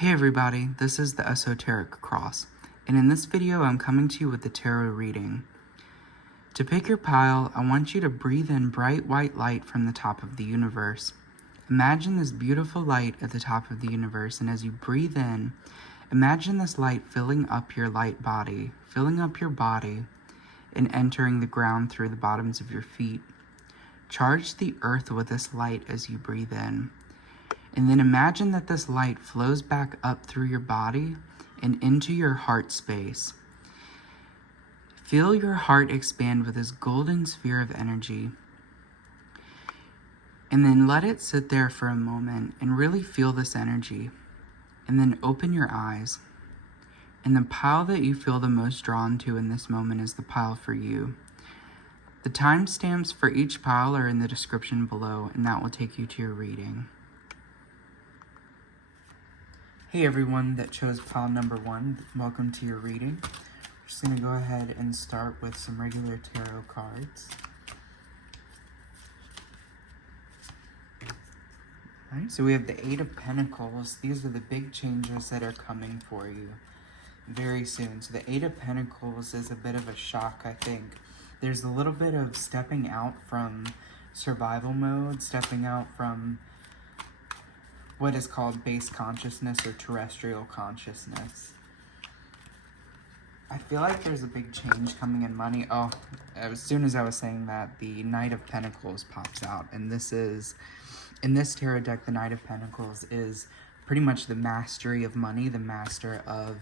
Hey everybody, this is the Esoteric Cross, and in this video I'm coming to you with the tarot reading. To pick your pile, I want you to breathe in bright white light from the top of the universe. Imagine this beautiful light at the top of the universe, and as you breathe in, imagine this light filling up your light body, and entering the ground through the bottoms of your feet. Charge the earth with this light as you breathe in. And then imagine that this light flows back up through your body and into your heart space. Feel your heart expand with this golden sphere of energy. And then let it sit there for a moment and really feel this energy. And then open your eyes. And the pile that you feel the most drawn to in this moment is the pile for you. The timestamps for each pile are in the description below, and that will take you to your reading. Hey everyone that chose pile number 1, welcome to your reading. I'm just going to go ahead and start with some regular tarot cards. Alright, so we have the 8 of Pentacles. These are the big changes that are coming for you very soon. So the 8 of Pentacles is a bit of a shock, I think. There's a little bit of stepping out from survival mode, stepping out from what is called base consciousness or terrestrial consciousness. I feel like there's a big change coming in money. Oh, as soon as I was saying that, the Knight of Pentacles pops out. And this is, in this tarot deck, the Knight of Pentacles is pretty much the mastery of money, the master of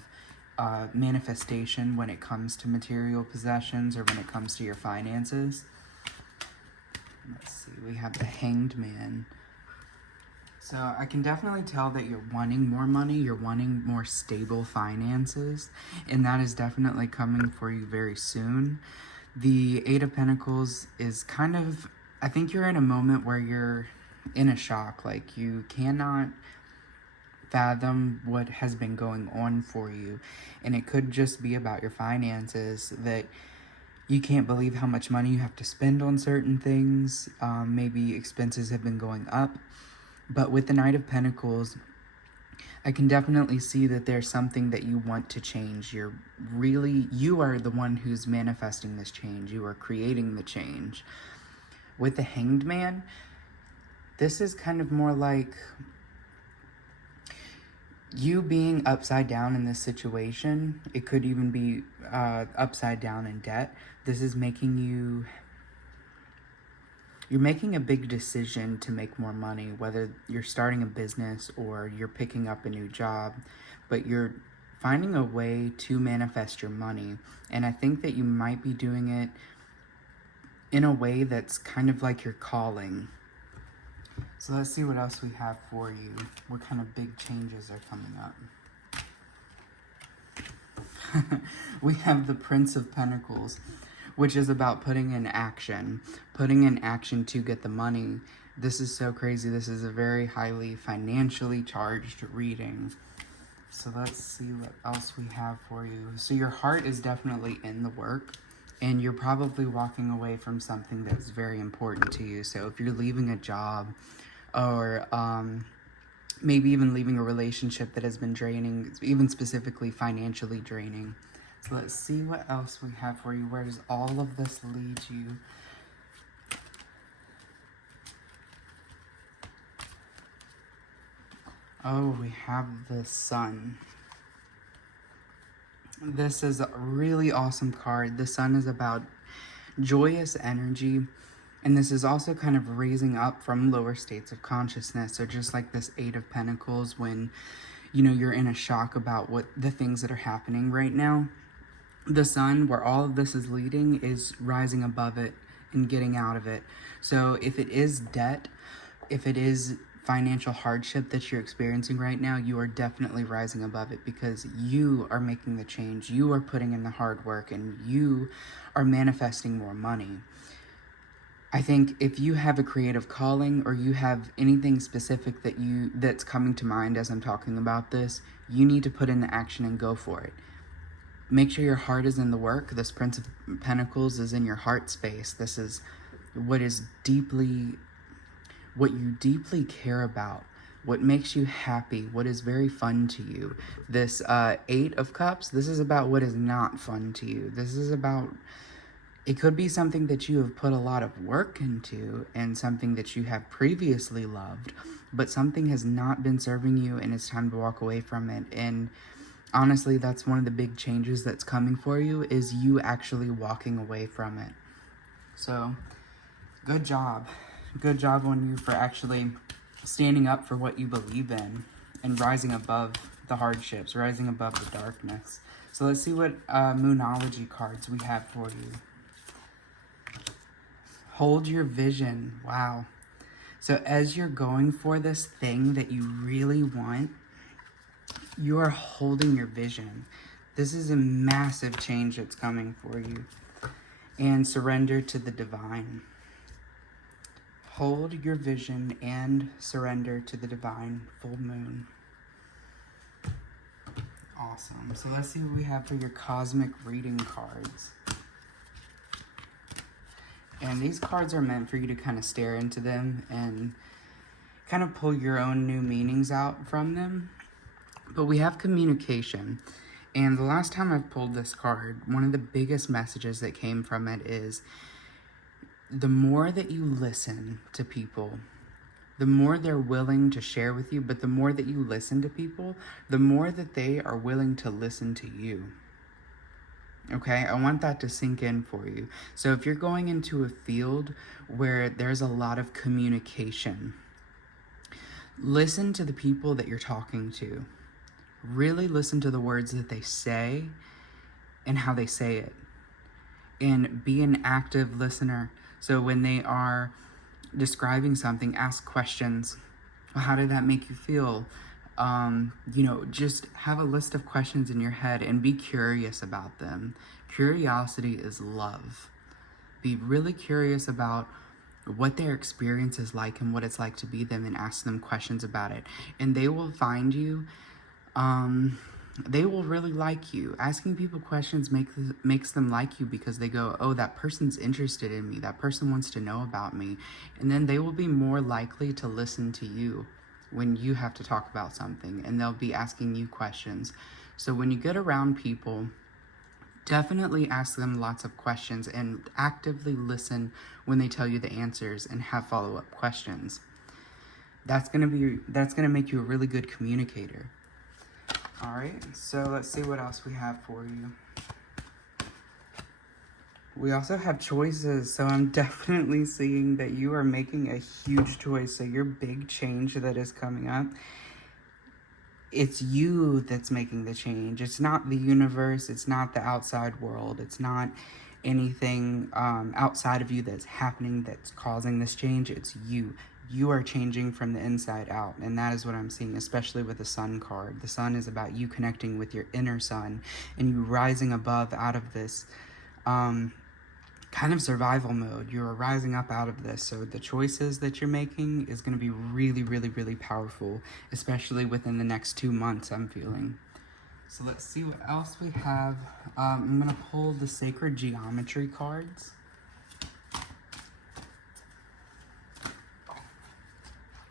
manifestation when it comes to material possessions or when it comes to your finances. Let's see, we have the Hanged Man. So I can definitely tell that you're wanting more money, you're wanting more stable finances, and that is definitely coming for you very soon. The 8 of Pentacles is kind of, I think you're in a moment where you're in a shock, like you cannot fathom what has been going on for you, and it could just be about your finances, that you can't believe how much money you have to spend on certain things. Maybe expenses have been going up. But with the Knight of Pentacles, I can definitely see that there's something that you want to change. You are the one who's manifesting this change. You are creating the change. With the Hanged Man, this is kind of more like you being upside down in this situation. It could even be upside down in debt. This is making you... You're making a big decision to make more money, whether you're starting a business or you're picking up a new job, but you're finding a way to manifest your money. And I think that you might be doing it in a way that's kind of like your calling. So let's see what else we have for you. What kind of big changes are coming up? We have the Prince of Pentacles, which is about putting in action to get the money. This is so crazy. This is a very highly financially charged reading. So let's see what else we have for you. So your heart is definitely in the work, and you're probably walking away from something that's very important to you. So if you're leaving a job, or maybe even leaving a relationship that has been draining, even specifically financially draining. So let's see what else we have for you. Where does all of this lead you? Oh, we have the Sun. This is a really awesome card. The Sun is about joyous energy, and this is also kind of raising up from lower states of consciousness. So just like this 8 of Pentacles, when, you know, you're in a shock about what the things that are happening right now, the Sun, where all of this is leading, is rising above it and getting out of it. So if it is debt, if it is financial hardship that you're experiencing right now, you are definitely rising above it, because you are making the change, you are putting in the hard work, and you are manifesting more money. I think if you have a creative calling, or you have anything specific that's coming to mind as I'm talking about this, you need to put in the action and go for it. Make sure your heart is in the work. This Prince of Pentacles is in your heart space. This is what you deeply care about. what makes you happy, what is very fun to you. This Eight of Cups, this is about what is not fun to you. This is about, it could be something that you have put a lot of work into and something that you have previously loved, but something has not been serving you and it's time to walk away from it. And honestly, that's one of the big changes that's coming for you, is you actually walking away from it. So, good job. Good job on you for actually standing up for what you believe in and rising above the hardships, rising above the darkness. So let's see what Moonology cards we have for you. Hold your vision. Wow. So as you're going for this thing that you really want, you are holding your vision. This is a massive change that's coming for you. And surrender to the divine. Hold your vision and surrender to the divine. Full moon. Awesome. So let's see what we have for your cosmic reading cards. And these cards are meant for you to kind of stare into them and kind of pull your own new meanings out from them. But we have communication. And the last time I pulled this card, one of the biggest messages that came from it is, the more that you listen to people, the more they're willing to share with you, but the more that you listen to people, the more that they are willing to listen to you. Okay, I want that to sink in for you. So if you're going into a field where there's a lot of communication, listen to the people that you're talking to. Really listen to the words that they say and how they say it. And be an active listener. So when they are describing something, ask questions. Well, how did that make you feel? Just have a list of questions in your head and be curious about them. Curiosity is love. Be really curious about what their experience is like and what it's like to be them, and ask them questions about it. And they will find you. They will really like you. Asking people questions makes them like you, because they go, oh, that person's interested in me. That person wants to know about me. And then they will be more likely to listen to you when you have to talk about something, and they'll be asking you questions. So when you get around people, definitely ask them lots of questions and actively listen when they tell you the answers, and have follow-up questions. That's gonna make you a really good communicator. All right, so let's see what else we have for you. We also have choices, so I'm definitely seeing that you are making a huge choice. So your big change that is coming up, it's you that's making the change. It's not the universe, it's not the outside world, it's not anything outside of you that's happening that's causing this change. It's you. You are changing from the inside out, and that is what I'm seeing, especially with the Sun card. The Sun is about you connecting with your inner sun and you rising above out of this kind of survival mode. You're rising up out of this. So the choices that you're making is going to be really, really, really powerful, especially within the next 2 months, I'm feeling. So let's see what else we have. I'm going to pull the Sacred Geometry cards.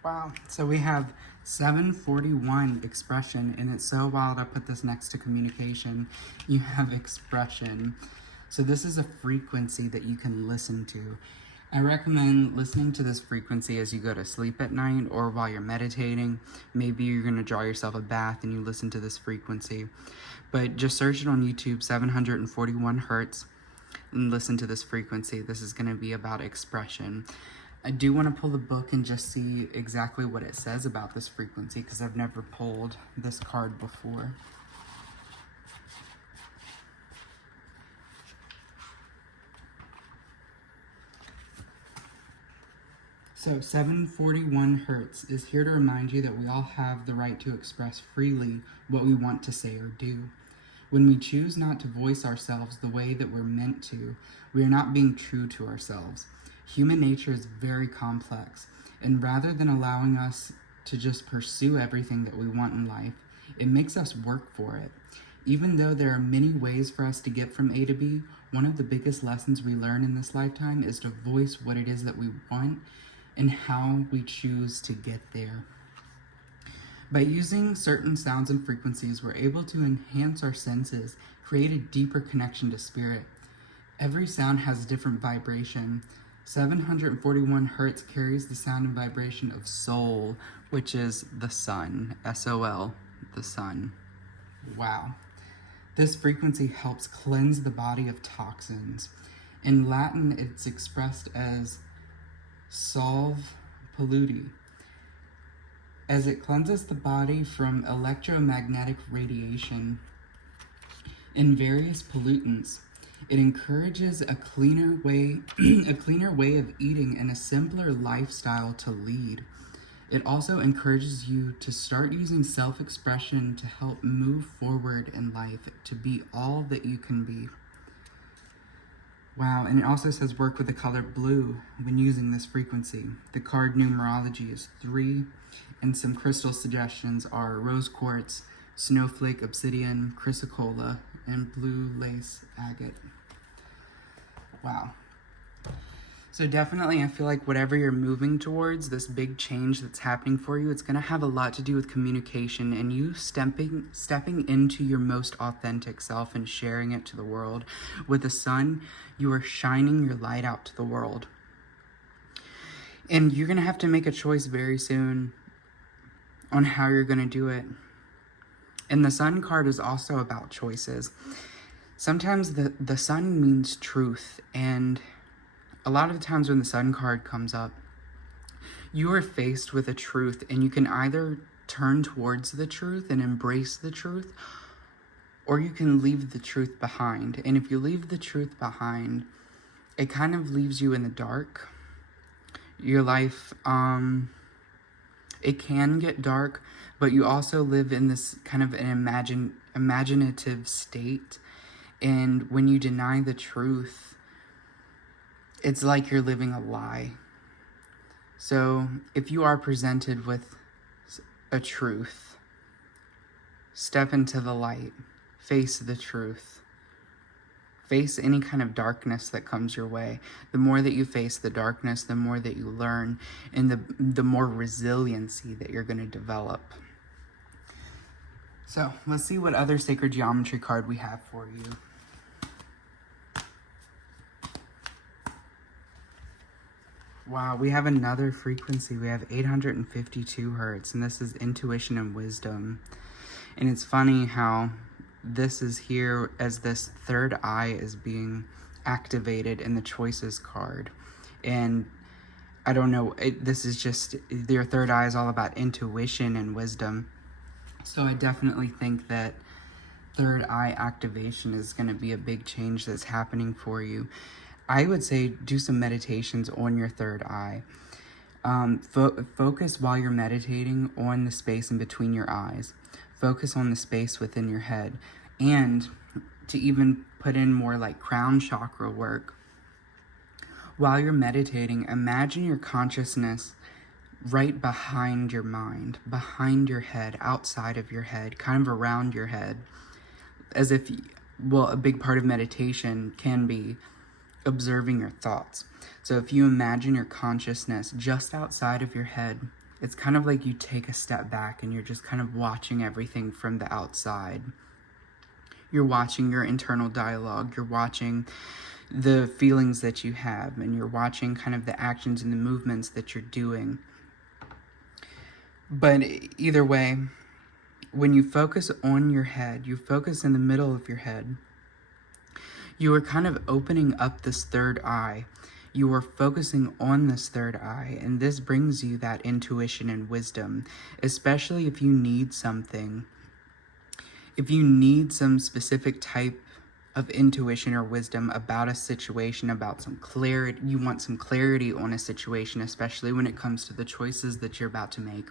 Wow. So we have 741, expression, and it's so wild I put this next to communication. You have expression. So this is a frequency that you can listen to. I recommend listening to this frequency as you go to sleep at night or while you're meditating. Maybe you're going to draw yourself a bath and you listen to this frequency. But just search it on YouTube, 741 hertz, and listen to this frequency. This is going to be about expression. I do want to pull the book and just see exactly what it says about this frequency, because I've never pulled this card before. So 741 hertz is here to remind you that we all have the right to express freely what we want to say or do. When we choose not to voice ourselves the way that we're meant to, we are not being true to ourselves. Human nature is very complex, and rather than allowing us to just pursue everything that we want in life, it makes us work for it. Even though there are many ways for us to get from A to B, one of the biggest lessons we learn in this lifetime is to voice what it is that we want and how we choose to get there. By using certain sounds and frequencies, we're able to enhance our senses, create a deeper connection to spirit. Every sound has a different vibration. 741 hertz carries the sound and vibration of soul, which is the sun, S-O-L, the sun. Wow. This frequency helps cleanse the body of toxins. In Latin, it's expressed as salve polluti, as it cleanses the body from electromagnetic radiation and various pollutants. It encourages a cleaner way of eating and a simpler lifestyle to lead. It also encourages you to start using self-expression to help move forward in life, to be all that you can be. Wow, and it also says work with the color blue when using this frequency. The card numerology is 3, and some crystal suggestions are rose quartz, snowflake obsidian, chrysocolla, and blue lace agate. Wow. So definitely, I feel like whatever you're moving towards, this big change that's happening for you, it's going to have a lot to do with communication and you stepping into your most authentic self and sharing it to the world. With the sun, you are shining your light out to the world. And you're going to have to make a choice very soon on how you're going to do it. And the sun card is also about choices. Sometimes the sun means truth, and a lot of the times when the sun card comes up, you are faced with a truth, and you can either turn towards the truth and embrace the truth, or you can leave the truth behind. And if you leave the truth behind, it kind of leaves you in the dark. Your life, it can get dark, but you also live in this kind of an imaginative state. And when you deny the truth, it's like you're living a lie. So if you are presented with a truth, step into the light, face the truth, face any kind of darkness that comes your way. The more that you face the darkness, the more that you learn, and the more resiliency that you're going to develop. So let's see what other sacred geometry card we have for you. Wow, we have another frequency. We have 852 hertz, and this is intuition and wisdom. And it's funny how this is here as this third eye is being activated in the choices card. And I don't know, this is just, your third eye is all about intuition and wisdom. So I definitely think that third eye activation is going to be a big change that's happening for you. I would say do some meditations on your third eye. Focus while you're meditating on the space in between your eyes. Focus on the space within your head. And to even put in more like crown chakra work, while you're meditating, imagine your consciousness right behind your mind, behind your head, outside of your head, kind of around your head. As if, well, a big part of meditation can be observing your thoughts. So if you imagine your consciousness just outside of your head, it's kind of like you take a step back and you're just kind of watching everything from the outside. You're watching your internal dialogue. You're watching the feelings that you have, and you're watching kind of the actions and the movements that you're doing. But either way, when you focus on your head, you focus in the middle of your head, you are kind of opening up this third eye. You are focusing on this third eye, and this brings you that intuition and wisdom, especially if you need something. If you need some specific type of intuition or wisdom about a situation, about some clarity, you want some clarity on a situation, especially when it comes to the choices that you're about to make.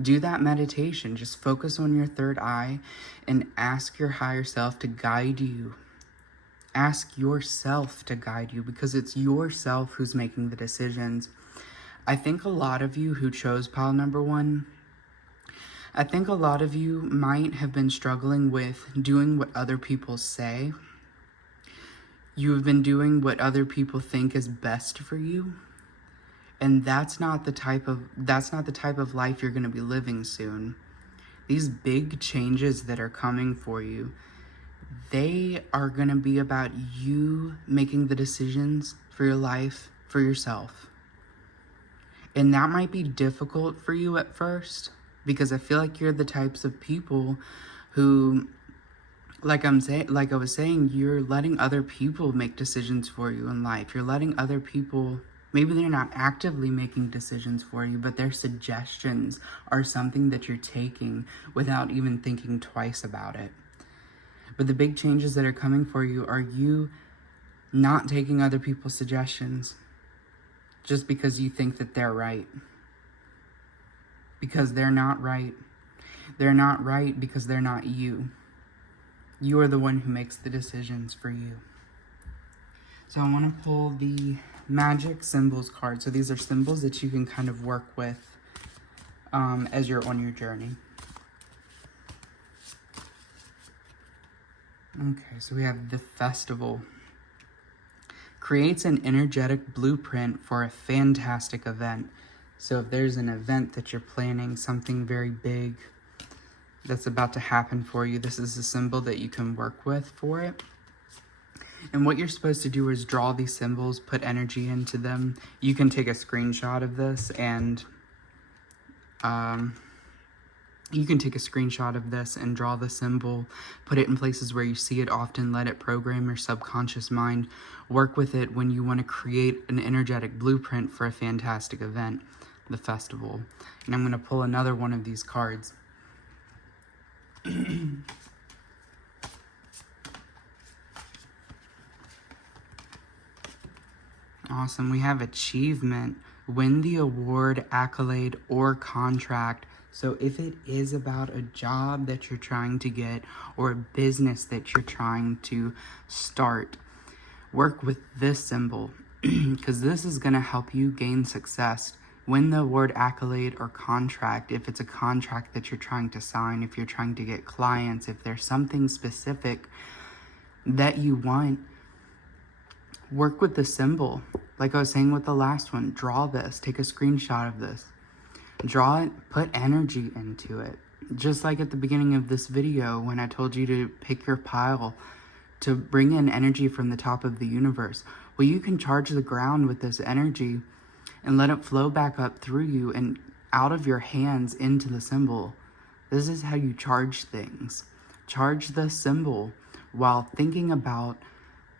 Do that meditation. Just focus on your third eye and ask your higher self to guide you. Ask yourself to guide you, because it's yourself who's making the decisions. I think a lot of you who chose pile number 1, I think a lot of you might have been struggling with doing what other people say. You have been doing what other people think is best for you. And that's not the type of life you're going to be living soon. These big changes that are coming for you, they are going to be about you making the decisions for your life, for yourself. And that might be difficult for you at first, because I feel like you're the types of people who, like I was saying, you're letting other people make decisions for you in life. You're letting other people, maybe they're not actively making decisions for you, but their suggestions are something that you're taking without even thinking twice about it. But the big changes that are coming for you are you not taking other people's suggestions just because you think that they're right. Because they're not right. They're not right because they're not you. You are the one who makes the decisions for you. So I want to pull the magic symbols card. So these are symbols that you can kind of work with as you're on your journey. Okay, so we have the festival. Creates an energetic blueprint for a fantastic event. So if there's an event that you're planning, something very big that's about to happen for you, this is a symbol that you can work with for it. And what you're supposed to do is draw these symbols, put energy into them. You can take a screenshot of this and draw the symbol, put it in places where you see it often, let it program your subconscious mind, work with it when you want to create an energetic blueprint for a fantastic event, the festival. And I'm going to pull another one of these cards. Awesome. We have achievement. Win the award, accolade, or contract. So if it is about a job that you're trying to get or a business that you're trying to start, work with this symbol because this is going to help you gain success. Win the award, accolade, or contract. If it's a contract that you're trying to sign, if you're trying to get clients, if there's something specific that you want, work with the symbol. Like I was saying with the last one, draw this, take a screenshot of this. Draw it, put energy into it. Just like at the beginning of this video when I told you to pick your pile to bring in energy from the top of the universe. Well, you can charge the ground with this energy and let it flow back up through you and out of your hands into the symbol. This is how you charge things. Charge the symbol while thinking about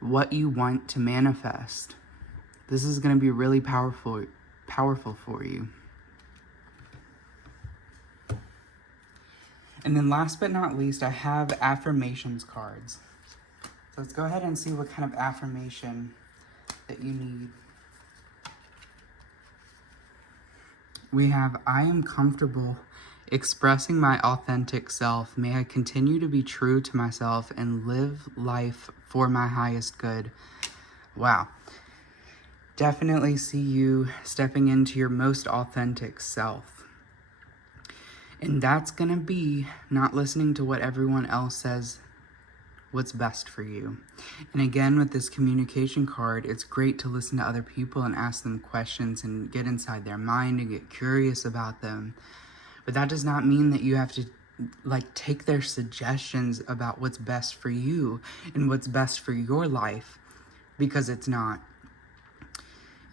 what you want to manifest. This is going to be really powerful for you. And then last but not least, I have affirmations cards. So let's go ahead and see what kind of affirmation that you need. We have, I am comfortable expressing my authentic self. May I continue to be true to myself and live life for my highest good. Wow. Definitely see you stepping into your most authentic self. And that's going to be not listening to what everyone else says what's best for you. And again, with this communication card, it's great to listen to other people and ask them questions and get inside their mind and get curious about them. But that does not mean that you have to take their suggestions about what's best for you and what's best for your life, because it's not.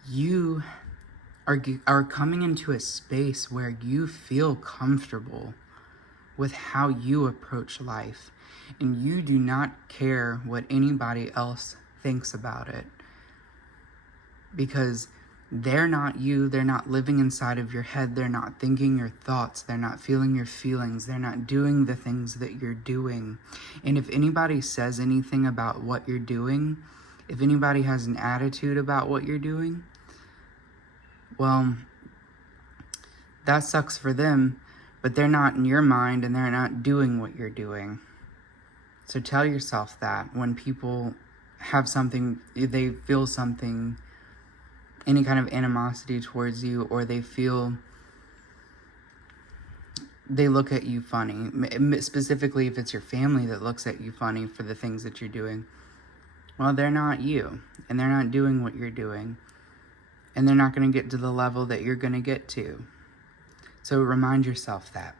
You are coming into a space where you feel comfortable with how you approach life, and you do not care what anybody else thinks about it, because they're not you. They're not living inside of your head. They're not thinking your thoughts. They're not feeling your feelings. They're not doing the things that you're doing. And if anybody says anything about what you're doing, if anybody has an attitude about what you're doing, well, that sucks for them, but they're not in your mind and they're not doing what you're doing. So tell yourself that when people have something, they feel something, any kind of animosity towards you, or they look at you funny, specifically if it's your family that looks at you funny for the things that you're doing, well, they're not you, and they're not doing what you're doing, and they're not going to get to the level that you're going to get to. So remind yourself that.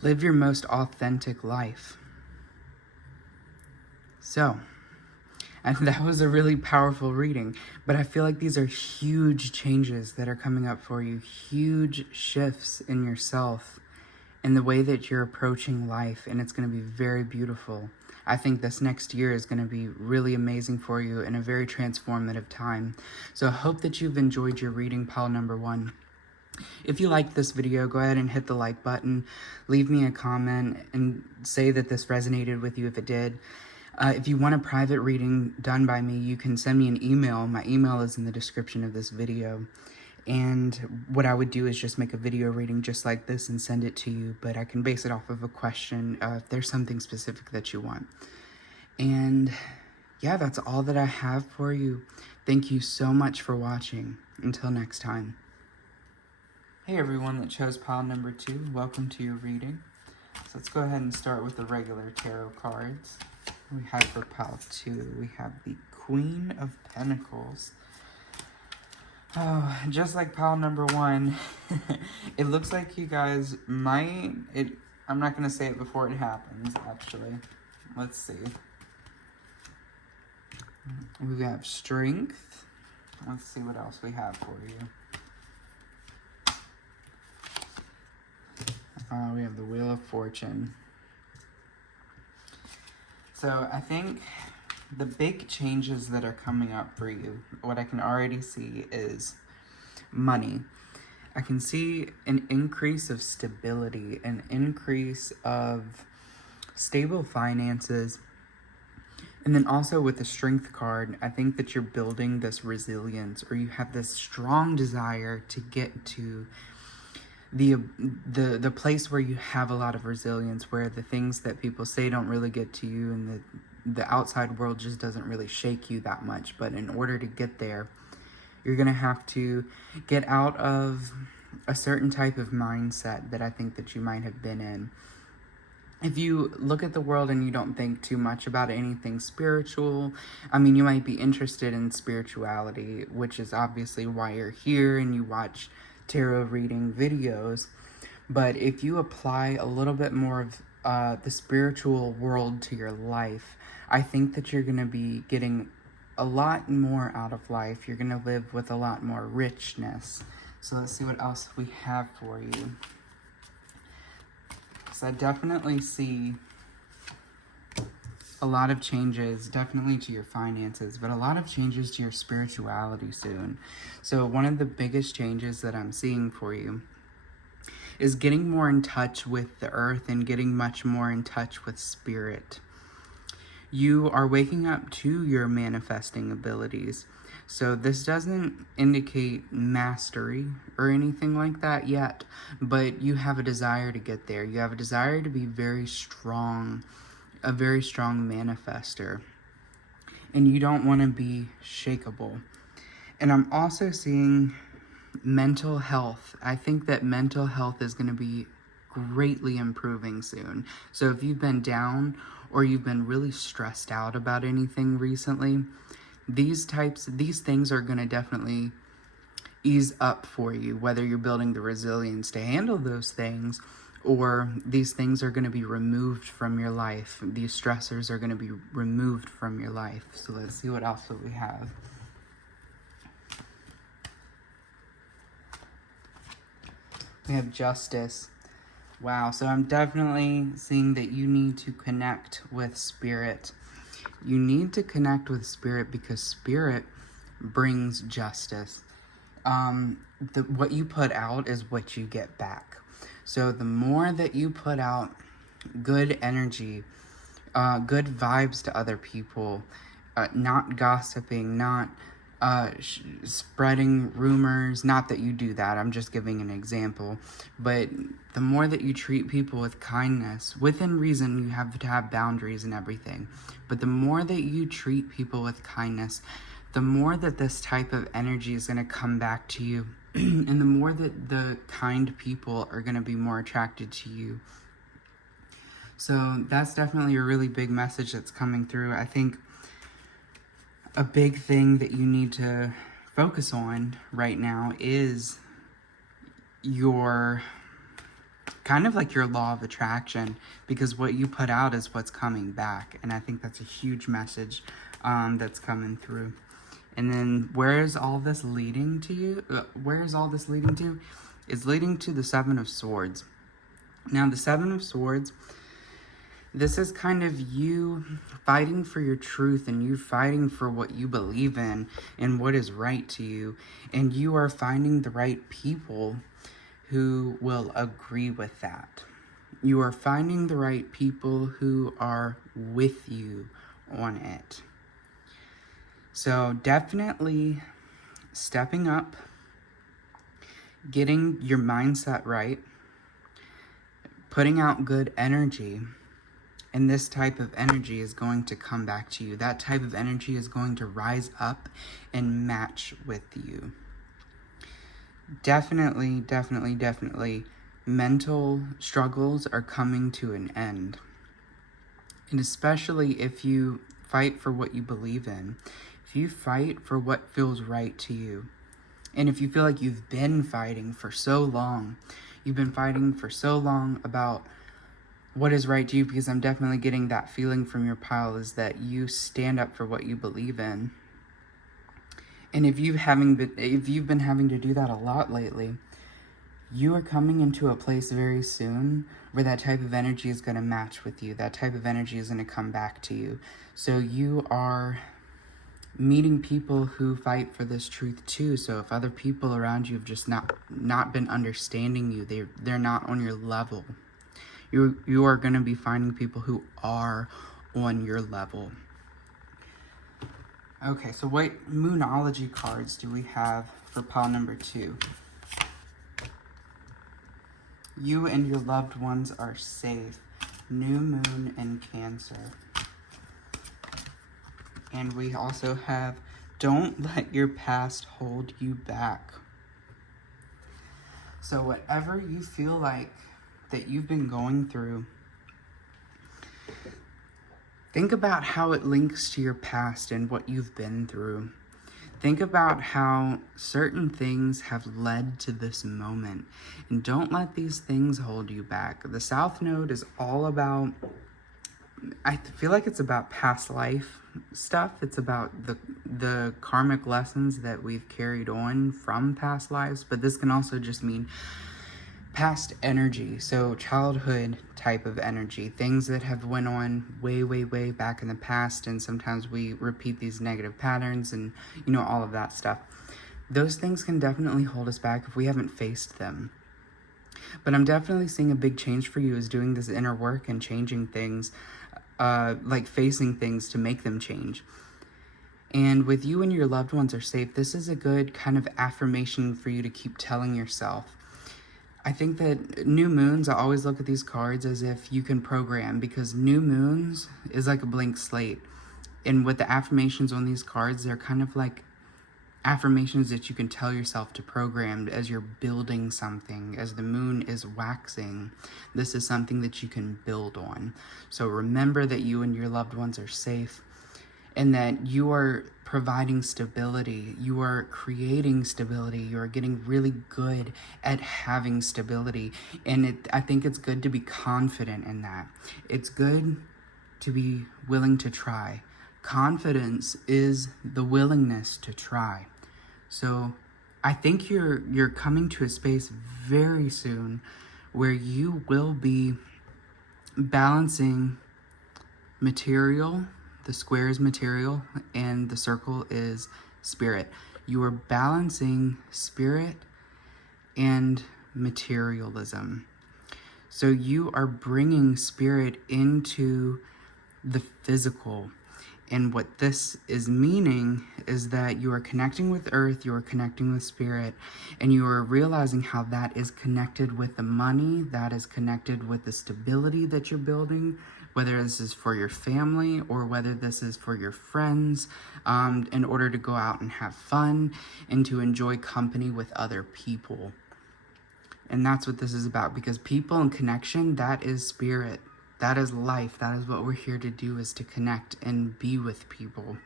Live your most authentic life. So, and that was a really powerful reading, but I feel like these are huge changes that are coming up for you, huge shifts in yourself, in the way that you're approaching life, and it's going to be very beautiful. I think this next year is going to be really amazing for you and a very transformative time. So I hope that you've enjoyed your reading, pile number 1. If you liked this video, go ahead and hit the like button, leave me a comment, and say that this resonated with you if it did. If you want a private reading done by me, you can send me an email. My email is in the description of this video. And what I would do is just make a video reading just like this and send it to you, but I can base it off of a question if there's something specific that you want. And yeah, that's all that I have for you. Thank you so much for watching. Until next time. Hey everyone that chose pile number 2, welcome to your reading. So let's go ahead and start with the regular tarot cards. We have for pile 2, we have the Queen of Pentacles. Oh, just like pile number 1, it looks like you guys might, I'm not going to say it before it happens, actually. Let's see. We have Strength. Let's see what else we have for you. We have the Wheel of Fortune. So I think the big changes that are coming up for you, what I can already see is money. I can see an increase of stability, an increase of stable finances. And then also with the Strength card, I think that you're building this resilience, or you have this strong desire to get to the place where you have a lot of resilience, where the things that people say don't really get to you, and the outside world just doesn't really shake you that much. But in order to get there, you're going to have to get out of a certain type of mindset that I think that you might have been in. If you look at the world and you don't think too much about anything spiritual, I mean, you might be interested in spirituality, which is obviously why you're here and you watch tarot reading videos. But if you apply a little bit more of the spiritual world to your life, I think that you're going to be getting a lot more out of life. You're going to live with a lot more richness. So let's see what else we have for you. So I definitely see a lot of changes, definitely to your finances, but a lot of changes to your spirituality soon. So one of the biggest changes that I'm seeing for you is getting more in touch with the earth and getting much more in touch with spirit. You are waking up to your manifesting abilities. So this doesn't indicate mastery or anything like that yet, but you have a desire to get there. You have a desire to be very strong, a very strong manifester, and you don't want to be shakeable. And I'm also seeing mental health. I think that mental health is going to be greatly improving soon. So if you've been down or you've been really stressed out about anything recently, these things are going to definitely ease up for you, whether you're building the resilience to handle those things, or these things are going to be removed from your life. These stressors are going to be removed from your life. So let's see what else we have. We have Justice. Wow, so I'm definitely seeing that you need to connect with spirit. You need to connect with spirit because spirit brings justice. What you put out is what you get back. So the more that you put out good energy, good vibes to other people, not gossiping, not spreading rumors, not that you do that, I'm just giving an example, but the more that you treat people with kindness, within reason, you have to have boundaries and everything, but the more that you treat people with kindness, the more that this type of energy is going to come back to you, and the more that the kind people are going to be more attracted to you. So that's definitely a really big message that's coming through. I think a big thing that you need to focus on right now is your kind of like your law of attraction, because what you put out is what's coming back. And I think that's a huge message that's coming through. And then where is all this leading to you? Where is all this leading to? It's leading to the Seven of Swords. Now, the Seven of Swords, this is kind of you fighting for your truth, and you fighting for what you believe in and what is right to you. And you are finding the right people who will agree with that. You are finding the right people who are with you on it. So definitely stepping up, getting your mindset right, putting out good energy, and this type of energy is going to come back to you. That type of energy is going to rise up and match with you. Definitely, mental struggles are coming to an end. And especially if you fight for what you believe in, if you fight for what feels right to you, and if you feel like you've been fighting for so long, about what is right to you, because I'm definitely getting that feeling from your pile, is that you stand up for what you believe in. And if you've been having to do that a lot lately, you are coming into a place very soon where that type of energy is going to match with you. That type of energy is going to come back to you. So you are meeting people who fight for this truth too. So if other people around you have just not been understanding you, they're not on your level, you are going to be finding people who are on your level. Okay, so what Moonology cards do we have for pile number 2? You and your loved ones are safe. New Moon and Cancer. And we also have Don't Let Your Past Hold You Back. So whatever you feel like that you've been going through, think about how it links to your past and what you've been through. Think about how certain things have led to this moment. And don't let these things hold you back. The South Node is all about, I feel like it's about past life stuff. It's about the karmic lessons that we've carried on from past lives. But this can also just mean past energy, so childhood type of energy, things that have went on way back in the past, and sometimes we repeat these negative patterns and all of that stuff. Those things can definitely hold us back if we haven't faced them. But I'm definitely seeing a big change for you is doing this inner work and changing things, like facing things to make them change. And with you and your loved ones are safe, this is a good kind of affirmation for you to keep telling yourself. I think that new moons, I always look at these cards as if you can program, because new moons is like a blank slate. And with the affirmations on these cards, they're kind of like affirmations that you can tell yourself to program as you're building something. As the moon is waxing, this is something that you can build on. So remember that you and your loved ones are safe, and that you are providing stability, you are creating stability, you are getting really good at having stability. And I think it's good to be confident in that. It's good to be willing to try. Confidence is the willingness to try. So I think you're coming to a space very soon where you will be balancing material. The square is material and the circle is spirit. You are balancing spirit and materialism. So you are bringing spirit into the physical. And what this is meaning is that you are connecting with earth, you are connecting with spirit, and you are realizing how that is connected with the money, that is connected with the stability that you're building, whether this is for your family or whether this is for your friends, in order to go out and have fun and to enjoy company with other people. And that's what this is about, because people and connection, that is spirit. That is life. That is what we're here to do, is to connect and be with people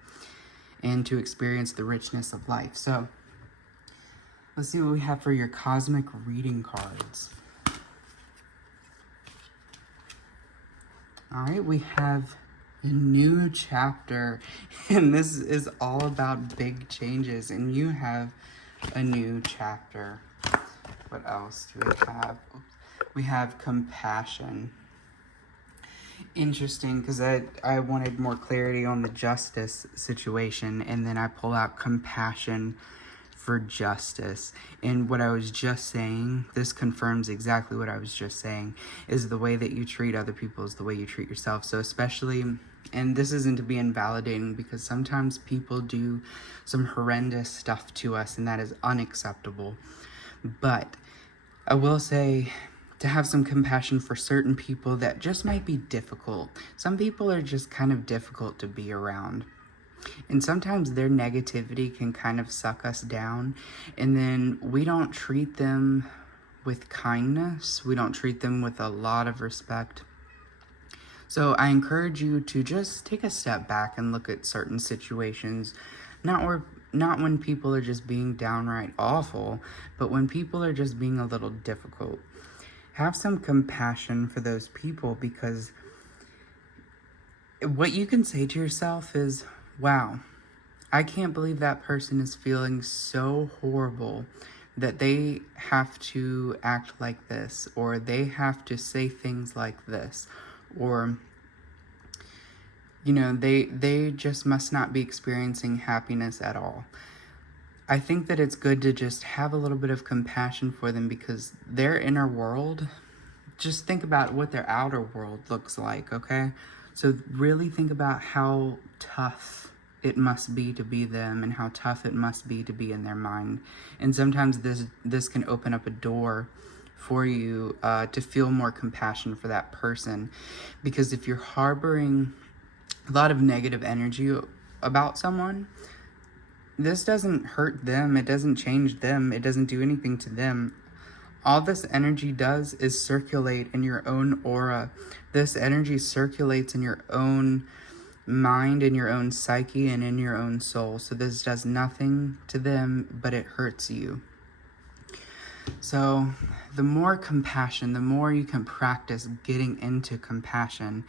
and to experience the richness of life. So let's see what we have for your cosmic reading cards. All right, we have a new chapter, and this is all about big changes, and you have a new chapter. What else do we have? We have compassion. Interesting, because I wanted more clarity on the justice situation, and then I pull out compassion for justice. And what I was just saying, this confirms exactly what I was just saying, is the way that you treat other people is the way you treat yourself. So especially, and this isn't to be invalidating, because sometimes people do some horrendous stuff to us, and that is unacceptable. But I will say, to have some compassion for certain people that just might be difficult. Some people are just kind of difficult to be around. And sometimes their negativity can kind of suck us down. And then we don't treat them with kindness. We don't treat them with a lot of respect. So I encourage you to just take a step back and look at certain situations. Not when people are just being downright awful, but when people are just being a little difficult. Have some compassion for those people, because what you can say to yourself is, wow, I can't believe that person is feeling so horrible that they have to act like this, or they have to say things like this, or, you know, they just must not be experiencing happiness at all. I think that it's good to just have a little bit of compassion for them, because their inner world, just think about what their outer world looks like, okay? So really think about how tough it must be to be them, and how tough it must be to be in their mind. And sometimes this can open up a door for you to feel more compassion for that person. Because if you're harboring a lot of negative energy about someone, this doesn't hurt them, it doesn't change them, it doesn't do anything to them. All this energy does is circulate in your own aura. This energy circulates in your own mind, in your own psyche, and in your own soul. So this does nothing to them, but it hurts you. So the more compassion, the more you can practice getting into compassion,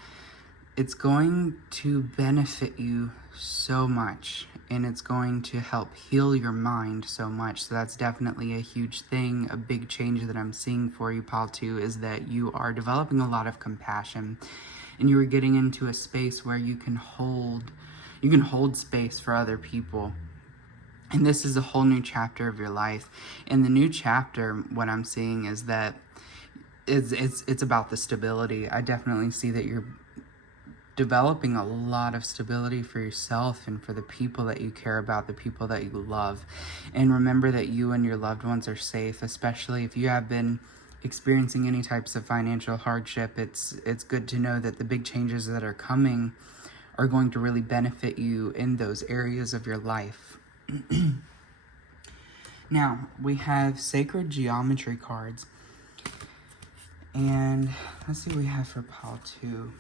it's going to benefit you so much, and it's going to help heal your mind so much. So that's definitely a huge thing. A big change that I'm seeing for you, Pal 2, is that you are developing a lot of compassion, and you are getting into a space where you can hold space for other people. And this is a whole new chapter of your life. And the new chapter, what I'm seeing is that it's about the stability. I definitely see that you're developing a lot of stability for yourself and for the people that you care about, the people that you love. And remember that you and your loved ones are safe, especially if you have been experiencing any types of financial hardship. It's good to know that the big changes that are coming are going to really benefit you in those areas of your life. Now, we have sacred geometry cards. And let's see what we have for Pal 2.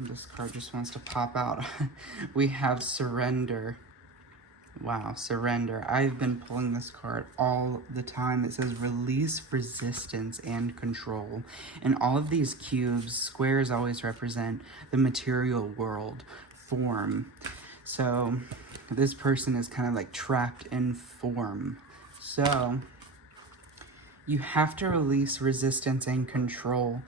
This card just wants to pop out. We have surrender. Wow, surrender. I've been pulling this card all the time. It says release resistance and control. And all of these cubes, squares always represent the material world, form. So this person is kind of like trapped in form. So you have to release resistance and control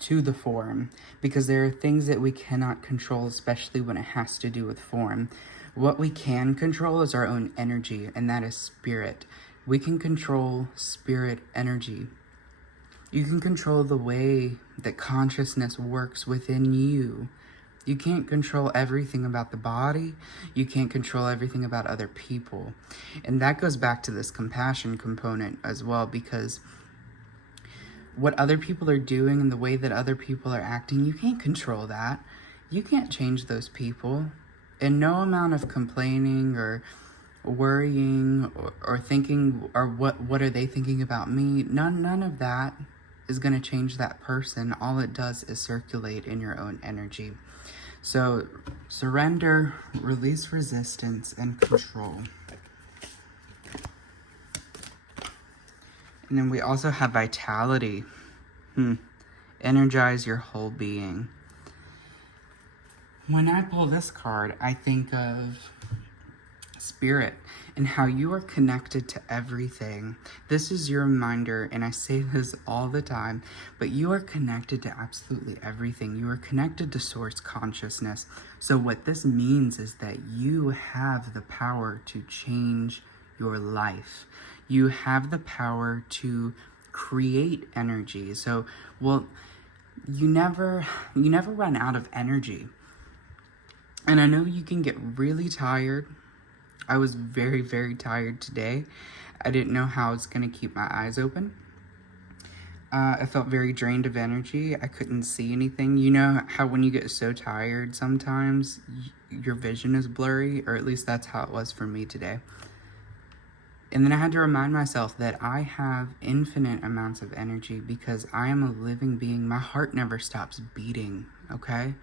to the form, because there are things that we cannot control, especially when it has to do with form. What we can control is our own energy, and that is spirit. We can control spirit energy. You can control the way that consciousness works within you. You can't control everything about the body. You can't control everything about other people. And that goes back to this compassion component as well, because what other people are doing and the way that other people are acting, you can't control that. You can't change those people. And no amount of complaining or worrying or thinking, or what are they thinking about me, none of that is going to change that person. All it does is circulate in your own energy. So surrender, release resistance, and control. And then we also have vitality. Energize your whole being. When I pull this card, I think of spirit and how you are connected to everything. This is your reminder, and I say this all the time, but you are connected to absolutely everything. You are connected to source consciousness. So what this means is that you have the power to change your life. You have the power to create energy. So, you never run out of energy. And I know you can get really tired. I was very, very tired today. I didn't know how I was going to keep my eyes open. I felt very drained of energy. I couldn't see anything. You know how when you get so tired sometimes your vision is blurry, or at least that's how it was for me today. And then I had to remind myself that I have infinite amounts of energy because I am a living being. My heart never stops beating, okay?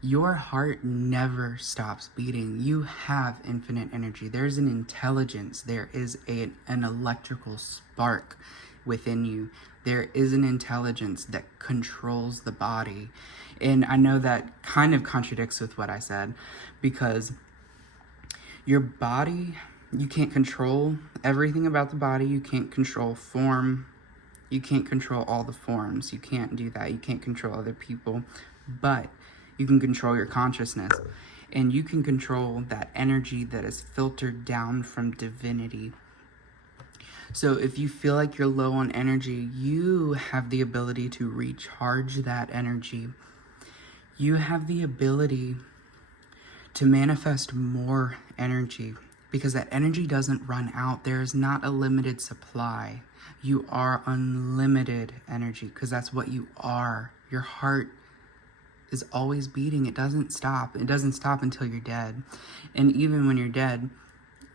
Your heart never stops beating. You have infinite energy. There's an intelligence. There is an electrical spark within you. There is an intelligence that controls the body. And I know that kind of contradicts with what I said, because your body, you can't control everything about the body. You can't control form. You can't control all the forms. You can't do that. You can't control other people. But you can control your consciousness, and you can control that energy that is filtered down from divinity. So if you feel like you're low on energy, you have the ability to recharge that energy. You have the ability to manifest more energy, because that energy doesn't run out. There is not a limited supply. You are unlimited energy, because that's what you are. Your heart is always beating. It doesn't stop. It doesn't stop until you're dead. And even when you're dead,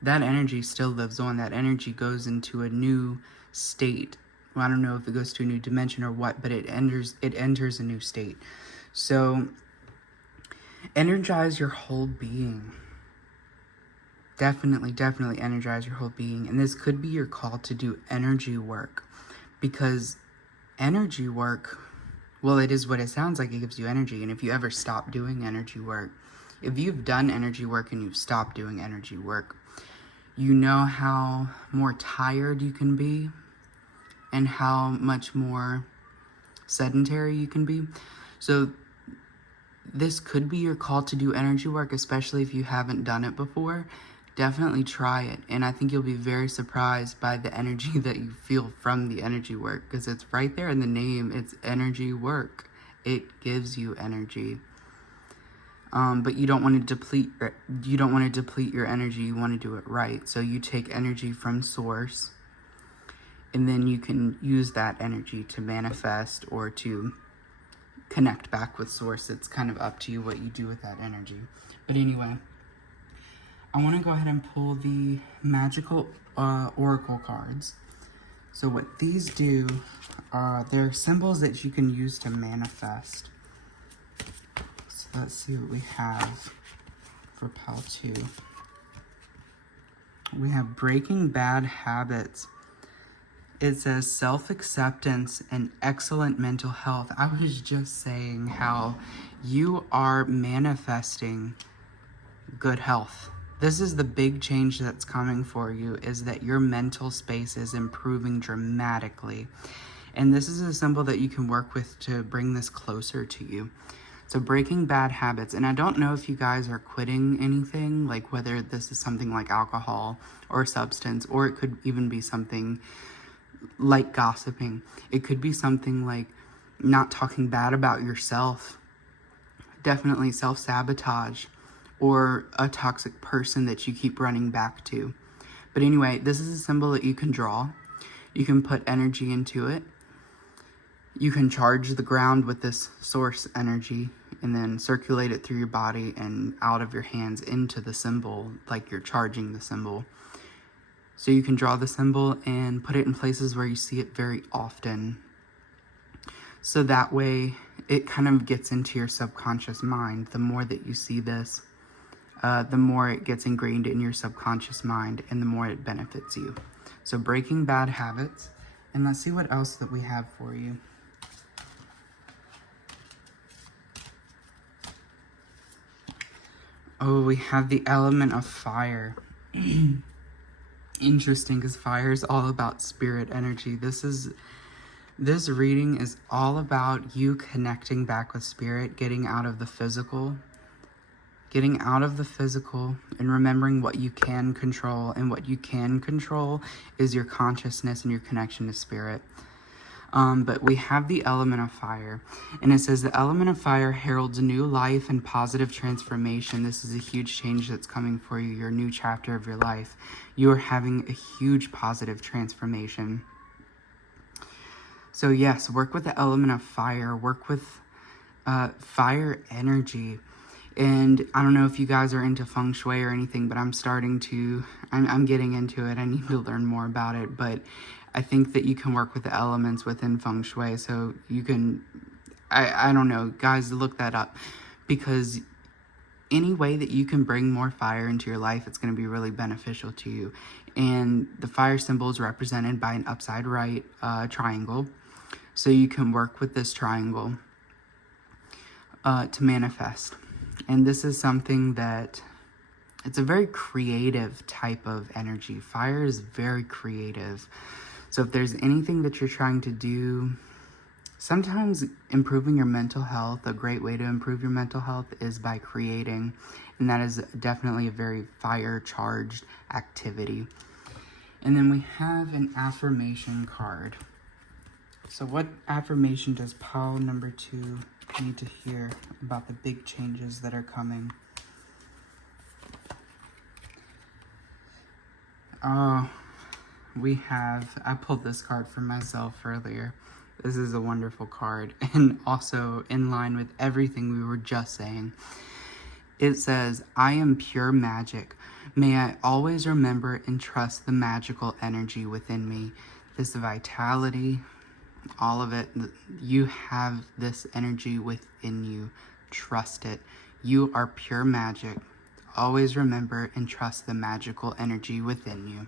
that energy still lives on. That energy goes into a new state. Well, I don't know if it goes to a new dimension or what, but it enters a new state. So energize your whole being. Definitely energize your whole being. And this could be your call to do energy work, because energy work, well, it is what it sounds like. It gives you energy. And if you ever stop doing energy work, if you've done energy work and you've stopped doing energy work, you know how more tired you can be and how much more sedentary you can be. So this could be your call to do energy work, especially if you haven't done it before. Definitely try it, and I think you'll be very surprised by the energy that you feel from the energy work, because it's right there in the name. It's energy work. It gives you energy, but you don't want to deplete. You don't want to deplete your energy. You want to do it right. So you take energy from source, and then you can use that energy to manifest or to connect back with source. It's kind of up to you what you do with that energy. But anyway, I want to go ahead and pull the magical oracle cards. So what these do, they're symbols that you can use to manifest. So let's see what we have for pile 2. We have breaking bad habits. It says self-acceptance and excellent mental health. I was just saying how you are manifesting good health. This is the big change that's coming for you, is that your mental space is improving dramatically. And this is a symbol that you can work with to bring this closer to you. So breaking bad habits. And I don't know if you guys are quitting anything, like whether this is something like alcohol or substance, or it could even be something like gossiping. It could be something like not talking bad about yourself. Definitely self-sabotage, or a toxic person that you keep running back to. But anyway, this is a symbol that you can draw. You can put energy into it. You can charge the ground with this source energy and then circulate it through your body and out of your hands into the symbol, like you're charging the symbol. So you can draw the symbol and put it in places where you see it very often. So that way it kind of gets into your subconscious mind. The more that you see this, the more it gets ingrained in your subconscious mind, and the more it benefits you. So breaking bad habits. And let's see what else that we have for you. Oh, we have the element of fire. Interesting, because fire is all about spirit energy. This reading is all about you connecting back with spirit, getting out of the physical, and remembering what you can control. And what you can control is your consciousness and your connection to spirit. But we have the element of fire, and it says the element of fire heralds new life and positive transformation. This is a huge change that's coming for you, your new chapter of your life. You are having a huge positive transformation. So yes, work with the element of fire, work with fire energy. And I don't know if you guys are into feng shui or anything, but I'm getting into it. I need to learn more about it, but I think that you can work with the elements within feng shui. So you can, I don't know, guys, look that up, because any way that you can bring more fire into your life, it's going to be really beneficial to you. And the fire symbol is represented by an upside right triangle. So you can work with this triangle to manifest. And this is something that, it's a very creative type of energy. Fire is very creative. So if there's anything that you're trying to do, sometimes improving your mental health, a great way to improve your mental health is by creating. And that is definitely a very fire-charged activity. And then we have an affirmation card. So what affirmation does pile number 2 need to hear about the big changes that are coming? Oh, I pulled this card for myself earlier. This is a wonderful card, and also in line with everything we were just saying. It says, I am pure magic. May I always remember and trust the magical energy within me. This vitality, all of it, you have this energy within you. Trust it. You are pure magic. Always remember and trust the magical energy within you.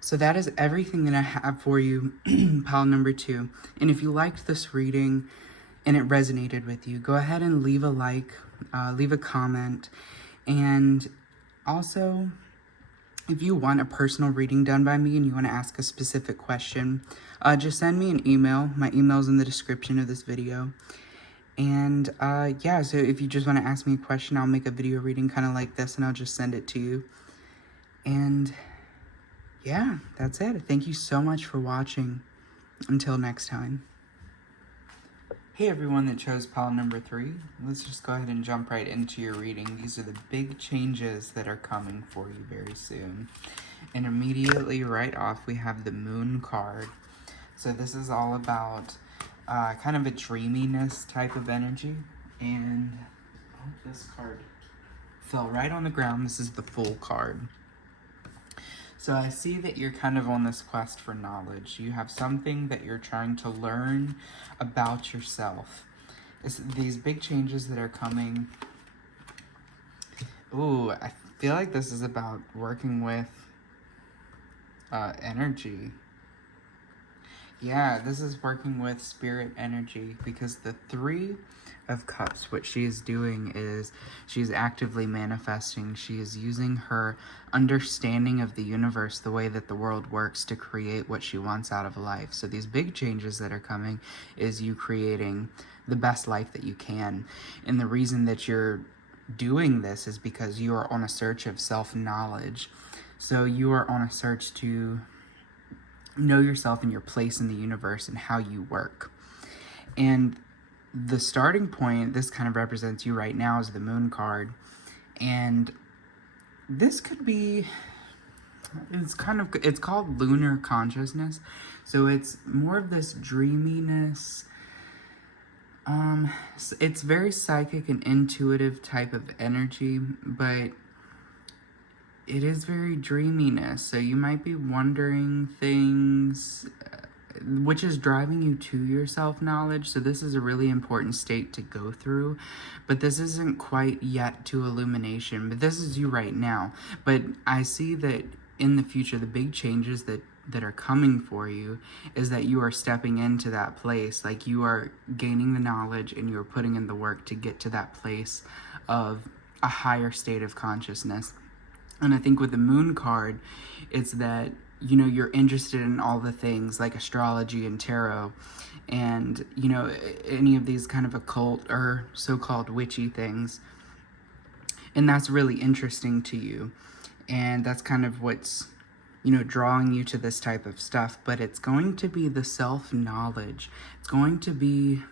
So that is everything that I have for you, pile number 2. And if you liked this reading and it resonated with you, go ahead and leave a like, leave a comment. And also, if you want a personal reading done by me and you want to ask a specific question, just send me an email. My email's in the description of this video. And yeah, so if you just want to ask me a question, I'll make a video reading kind of like this and I'll just send it to you. And yeah, that's it. Thank you so much for watching. Until next time. Hey everyone that chose pile number 3. Let's just go ahead and jump right into your reading. These are the big changes that are coming for you very soon. And immediately right off we have the Moon card. So this is all about kind of a dreaminess type of energy. And this card fell right on the ground. This is the Fool card. So I see that you're kind of on this quest for knowledge. You have something that you're trying to learn about yourself. These big changes that are coming. Ooh, I feel like this is about working with energy. Yeah, this is working with spirit energy, because the 3 of Cups, what she is doing is she's actively manifesting. She is using her understanding of the universe, the way that the world works, to create what she wants out of life. So these big changes that are coming is you creating the best life that you can. And the reason that you're doing this is because you are on a search of self-knowledge. So you are on a search to know yourself and your place in the universe and how you work. And the starting point, this kind of represents you right now, is the Moon card. And this could be, it's called lunar consciousness. So it's more of this dreaminess. It's very psychic and intuitive type of energy, but it is very dreaminess. So you might be wondering things, which is driving you to your self-knowledge. So this is a really important state to go through, but this isn't quite yet to illumination, but this is you right now. But I see that in the future, the big changes that are coming for you is that you are stepping into that place. Like, you are gaining the knowledge and you are putting in the work to get to that place of a higher state of consciousness. And I think with the moon card, it's that, you know, you're interested in all the things like astrology and tarot and, you know, any of these kind of occult or so-called witchy things. And that's really interesting to you. And that's kind of what's, you know, drawing you to this type of stuff. But it's going to be the self-knowledge. It's going to be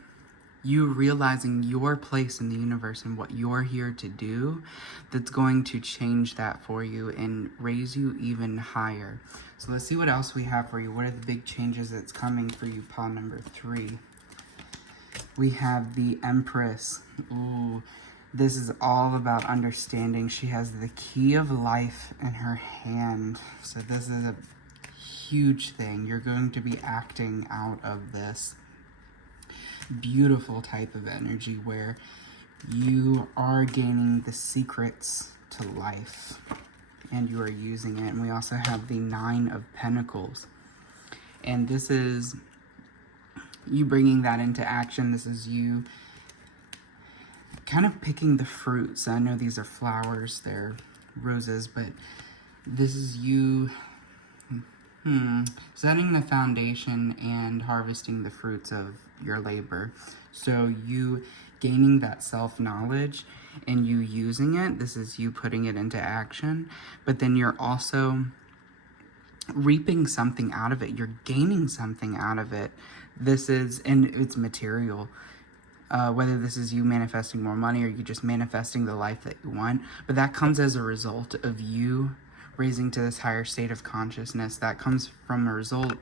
you realizing your place in the universe and what you're here to do that's going to change that for you and raise you even higher. So let's see what else we have for you. What are the big changes that's coming for you, pile number 3? We have the Empress. Ooh, this is all about understanding. She has the key of life in her hand. So this is a huge thing. You're going to be acting out of this beautiful type of energy where you are gaining the secrets to life and you are using it. And we also have the 9 of Pentacles, and this is you bringing that into action. This is you kind of picking the fruits. I know these are flowers, they're roses, but this is you setting the foundation and harvesting the fruits of your labor. So you gaining that self-knowledge and you using it. This is you putting it into action, but then you're also reaping something out of it. You're gaining something out of it. This is, and it's material. Whether this is you manifesting more money or you just manifesting the life that you want, but that comes as a result of you raising to this higher state of consciousness. That comes from a result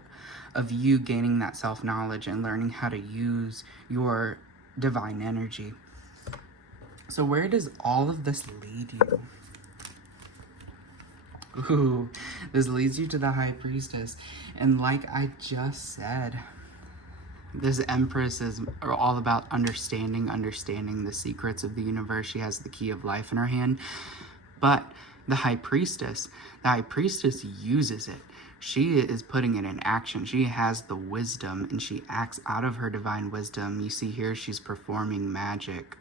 of you gaining that self-knowledge and learning how to use your divine energy. So where does all of this lead you? Ooh, this leads you to the High Priestess. And like I just said, this Empress is all about understanding the secrets of the universe. She has the key of life in her hand. But the High Priestess uses it. She is putting it in action. She has the wisdom and she acts out of her divine wisdom. You see here, she's performing magic.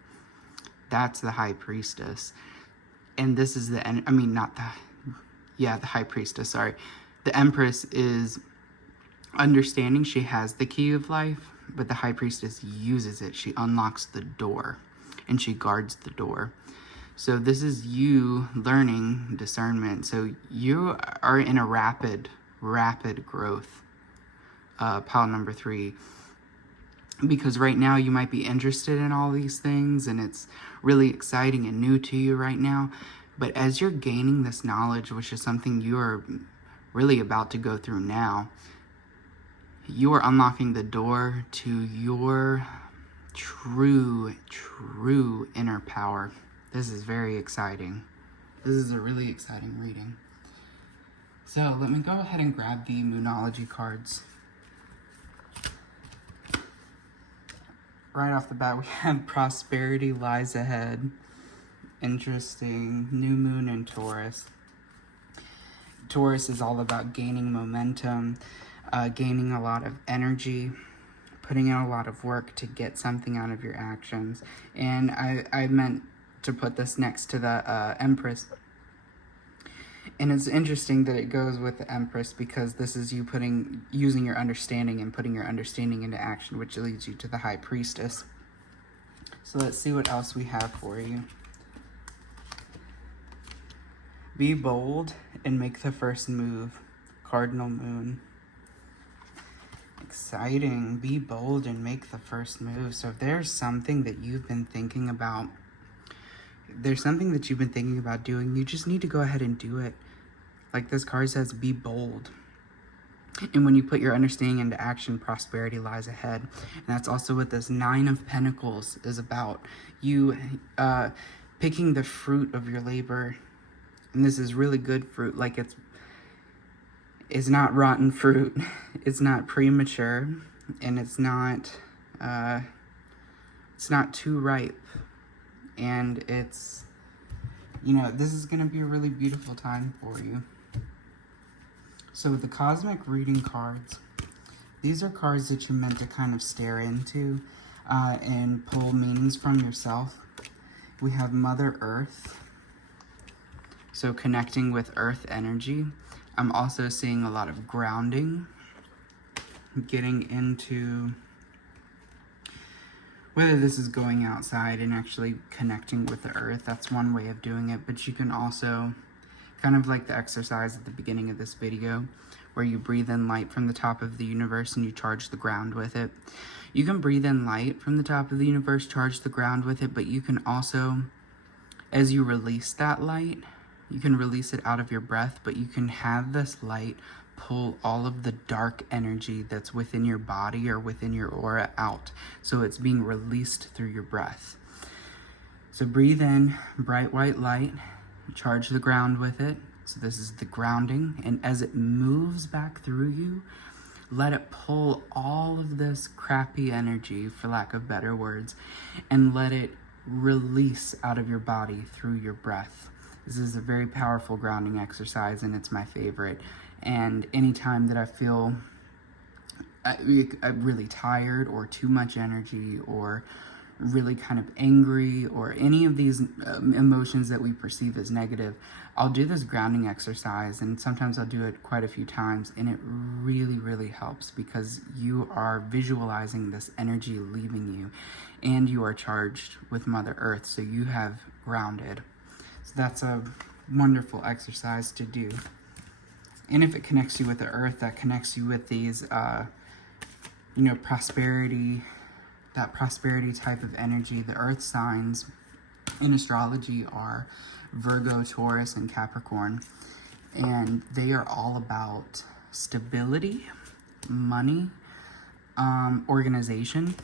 That's the High Priestess. And this is the High Priestess, sorry. The Empress is understanding she has the key of life, but the High Priestess uses it. She unlocks the door and she guards the door. So this is you learning discernment. So you are in a rapid growth, pile number 3. Because right now you might be interested in all these things and it's really exciting and new to you right now. But as you're gaining this knowledge, which is something you're really about to go through now, you are unlocking the door to your true inner power. This is very exciting. This is a really exciting reading. So let me go ahead and grab the Moonology cards. Right off the bat, we have prosperity lies ahead. Interesting. New moon in Taurus. Taurus is all about gaining momentum, gaining a lot of energy, putting in a lot of work to get something out of your actions. And I meant to put this next to the Empress. And it's interesting that it goes with the Empress because this is you using your understanding and putting your understanding into action, which leads you to the High Priestess. So let's see what else we have for you. Be bold and make the first move. Cardinal Moon. Exciting. Be bold and make the first move. So if there's something that you've been thinking about, doing, you just need to go ahead and do it. Like this card says, be bold. And when you put your understanding into action, prosperity lies ahead. And that's also what this 9 of Pentacles is about. You picking the fruit of your labor. And this is really good fruit. Like it's not rotten fruit. It's not premature. And it's not too ripe. And it's, this is going to be a really beautiful time for you. So the cosmic reading cards, these are cards that you're meant to kind of stare into and pull meanings from yourself. We have Mother Earth. So connecting with earth energy. I'm also seeing a lot of grounding, getting into, whether this is going outside and actually connecting with the earth, that's one way of doing it, but you can also, kind of like the exercise at the beginning of this video, where you breathe in light from the top of the universe and you charge the ground with it. You can breathe in light from the top of the universe, charge the ground with it, but you can also, as you release that light, you can release it out of your breath, but you can have this light pull all of the dark energy that's within your body or within your aura out. So it's being released through your breath. So breathe in bright white light, charge the ground with it. So this is the grounding. And as it moves back through you, let it pull all of this crappy energy, for lack of better words, and let it release out of your body through your breath. This is a very powerful grounding exercise, and it's my favorite. And anytime that I feel really tired or too much energy or really kind of angry or any of these emotions that we perceive as negative, I'll do this grounding exercise, and sometimes I'll do it quite a few times, and it really, really helps because you are visualizing this energy leaving you, and you are charged with Mother Earth, so you have grounded. So that's a wonderful exercise to do. And if it connects you with the earth, that connects you with these, prosperity, that prosperity type of energy. The earth signs in astrology are Virgo, Taurus, and Capricorn. And they are all about stability, money, organization.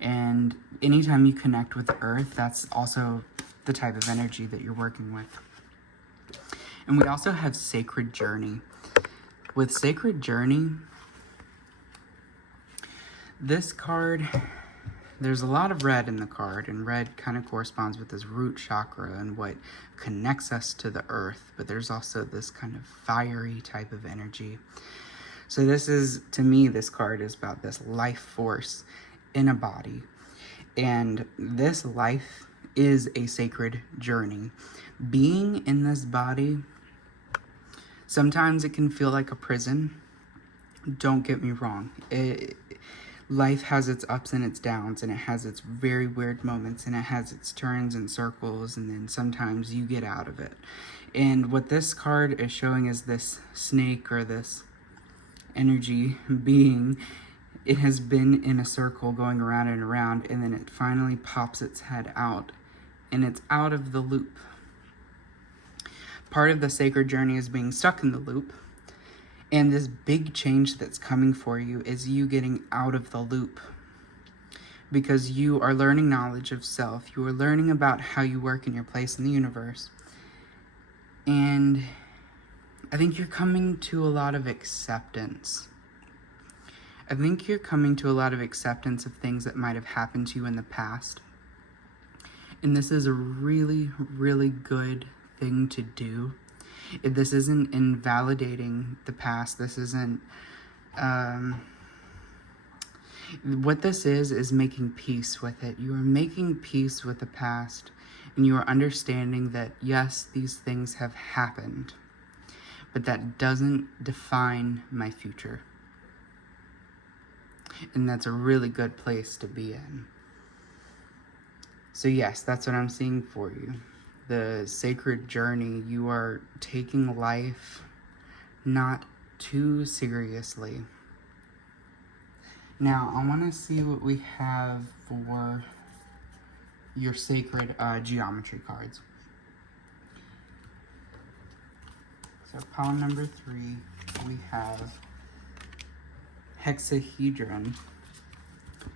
And anytime you connect with the earth, that's also the type of energy that you're working with. And we also have Sacred Journey. With Sacred Journey, this card, there's a lot of red in the card, and red kind of corresponds with this root chakra and what connects us to the earth, but there's also this kind of fiery type of energy. So this is, to me, this card is about this life force in a body, and this life is a sacred journey. Being in this body, sometimes it can feel like a prison. Don't get me wrong. Life has its ups and its downs, and it has its very weird moments, and it has its turns and circles, and then sometimes you get out of it. And what this card is showing is this snake or this energy being. It has been in a circle going around and around, and then it finally pops its head out, and it's out of the loop. Part of the sacred journey is being stuck in the loop, and this big change that's coming for you is you getting out of the loop, because you are learning knowledge of self. You are learning about how you work in your place in the universe, and I think you're coming to a lot of acceptance. I think you're coming to a lot of acceptance of things that might have happened to you in the past. And this is a really, really good thing to do. This isn't invalidating the past. This isn't... what this is making peace with it. You are making peace with the past, and you are understanding that, yes, these things have happened, but that doesn't define my future. And that's a really good place to be in. So yes, that's what I'm seeing for you. The sacred journey, you are taking life not too seriously. Now, I want to see what we have for your sacred geometry cards. So pile number 3, we have hexahedron.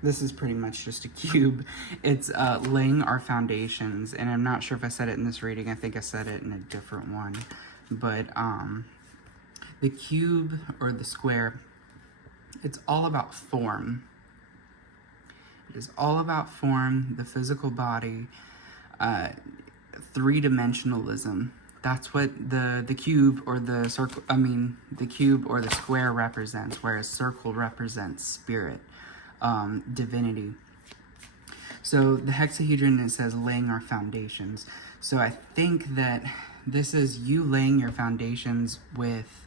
This is pretty much just a cube. It's laying our foundations, and I'm not sure if I said it in this reading. I think I said it in a different one. But the cube or the square, it's all about form. It is all about form, the physical body, three-dimensionalism. That's what the cube or the circle, the cube or the square represents, whereas circle represents spirit, divinity. So the hexahedron, it says laying our foundations. So I think that this is you laying your foundations with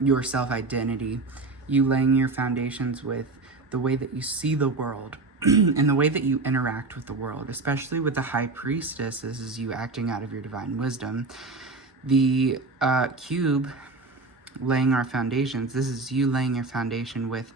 your self-identity, you laying your foundations with the way that you see the world and the way that you interact with the world, especially with the high priestess. This is you acting out of your divine wisdom. The cube, laying our foundations, this is you laying your foundation with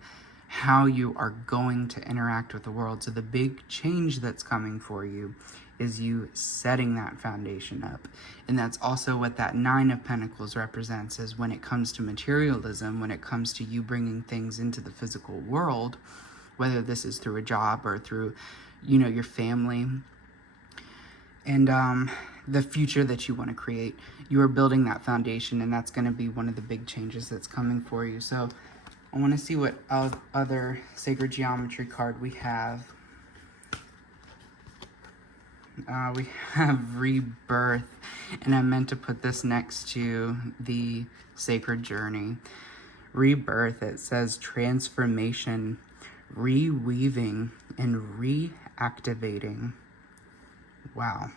how you are going to interact with the world. So the big change that's coming for you is you setting that foundation up. And that's also what that 9 of Pentacles represents, is when it comes to materialism, when it comes to you bringing things into the physical world, whether this is through a job or through, you know, your family and the future that you want to create. You are building that foundation, and that's going to be one of the big changes that's coming for you. So I want to see what other sacred geometry card we have. We have Rebirth, and I meant to put this next to the Sacred Journey. Rebirth, it says transformation, reweaving, and reactivating. Wow.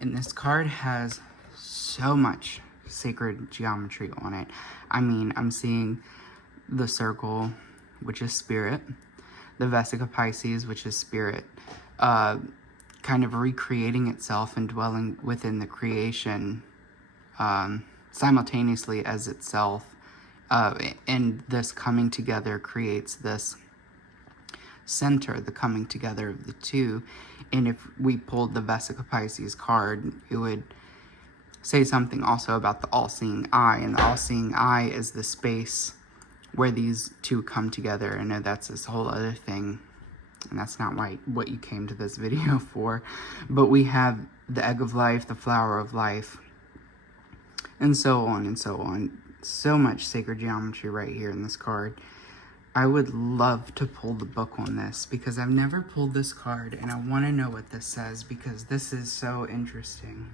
And this card has so much sacred geometry on it. I mean, I'm seeing the circle, which is spirit, the Vesica Pisces, which is spirit, kind of recreating itself and dwelling within the creation simultaneously as itself. And this coming together creates this center, the coming together of the two. And if we pulled the Vesica Pisces card, it would say something also about the all-seeing eye. And the all-seeing eye is the space where these two come together. I know that's this whole other thing, and that's not what you came to this video for. But we have the egg of life, the flower of life, and so on and so on. So much sacred geometry right here in this card. I would love to pull the book on this, because I've never pulled this card, and I want to know what this says, because this is so interesting.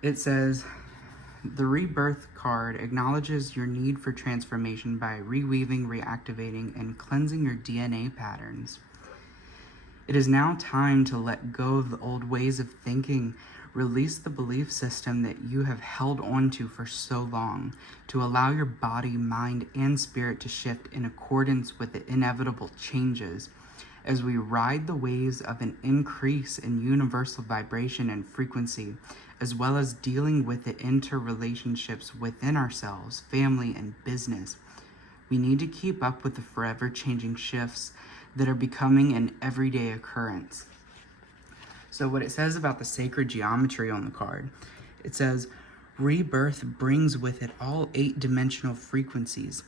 It says, the Rebirth card acknowledges your need for transformation by reweaving, reactivating, and cleansing your DNA patterns. It is now time to let go of the old ways of thinking, release the belief system that you have held on to for so long, to allow your body, mind, and spirit to shift in accordance with the inevitable changes as we ride the waves of an increase in universal vibration and frequency, as well as dealing with the interrelationships within ourselves, family, and business. We need to keep up with the forever changing shifts that are becoming an everyday occurrence. So what it says about the sacred geometry on the card, it says, rebirth brings with it all 8-dimensional frequencies.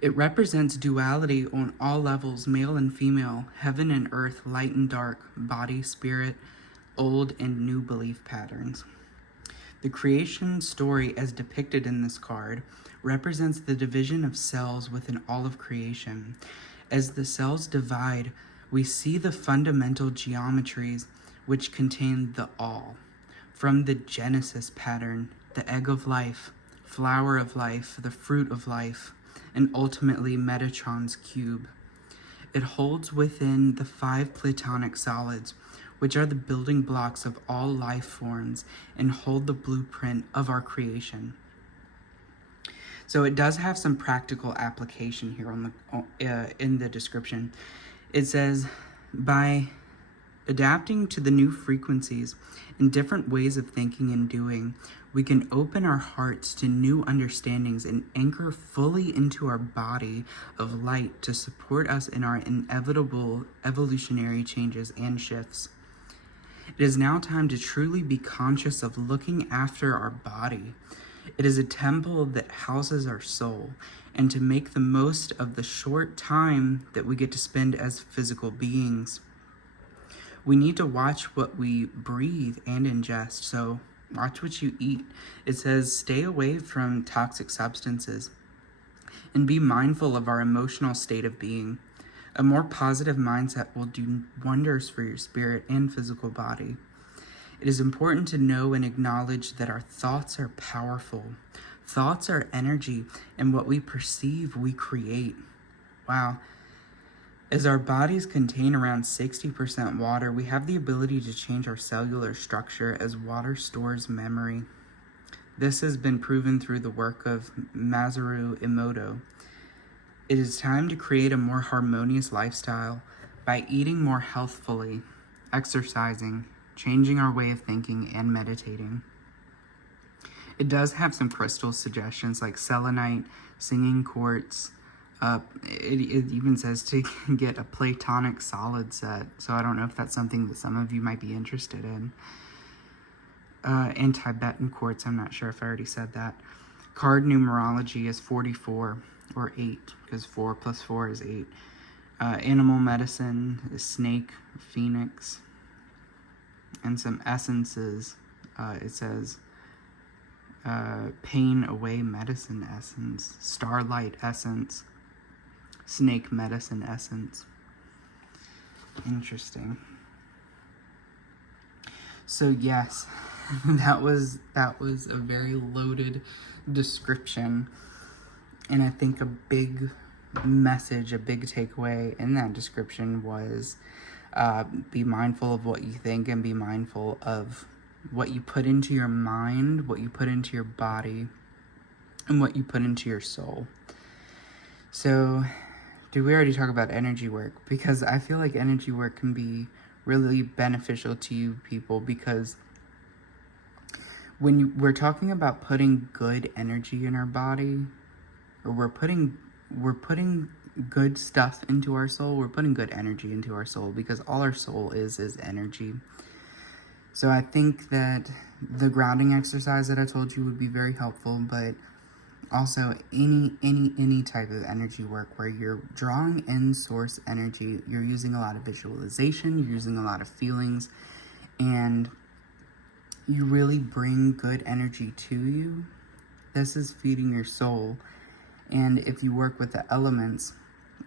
It represents duality on all levels, male and female, heaven and earth, light and dark, body, spirit, old and new belief patterns. The creation story as depicted in this card represents the division of cells within all of creation. As the cells divide, we see the fundamental geometries which contain the all. From the Genesis pattern, the egg of life, flower of life, the fruit of life, and ultimately Metatron's cube. It holds within the 5 Platonic solids, which are the building blocks of all life forms and hold the blueprint of our creation. So it does have some practical application here on the in the description. It says, by adapting to the new frequencies and different ways of thinking and doing, we can open our hearts to new understandings and anchor fully into our body of light to support us in our inevitable evolutionary changes and shifts. It is now time to truly be conscious of looking after our body. It is a temple that houses our soul, and to make the most of the short time that we get to spend as physical beings. We need to watch what we breathe and ingest, so watch what you eat. It says, stay away from toxic substances and be mindful of our emotional state of being. A more positive mindset will do wonders for your spirit and physical body. It is important to know and acknowledge that our thoughts are powerful. Thoughts are energy, and what we perceive, we create. Wow. As our bodies contain around 60% water, we have the ability to change our cellular structure as water stores memory. This has been proven through the work of Masaru Emoto. It is time to create a more harmonious lifestyle by eating more healthfully, exercising, changing our way of thinking, and meditating. It does have some crystal suggestions like selenite, singing quartz. It even says to get a platonic solid set, so I don't know if that's something that some of you might be interested in. And Tibetan quartz, I'm not sure if I already said that. Card numerology is 44, or 8, because 4 plus 4 is 8. Animal medicine is snake, phoenix, and some essences. It says pain away medicine essence, starlight essence, snake medicine essence. Interesting. So yes, that was a very loaded description, and I think a big message, a big takeaway in that description was be mindful of what you think and be mindful of what you put into your mind, what you put into your body, and what you put into your soul. So, did we already talk about energy work? Because I feel like energy work can be really beneficial to you people, because when we're talking about putting good energy in our body, or we're putting good stuff into our soul, we're putting good energy into our soul, because all our soul is energy. So I think that the grounding exercise that I told you would be very helpful, but also any type of energy work where you're drawing in source energy, you're using a lot of visualization, you're using a lot of feelings, and you really bring good energy to you. This is feeding your soul. And if you work with the elements,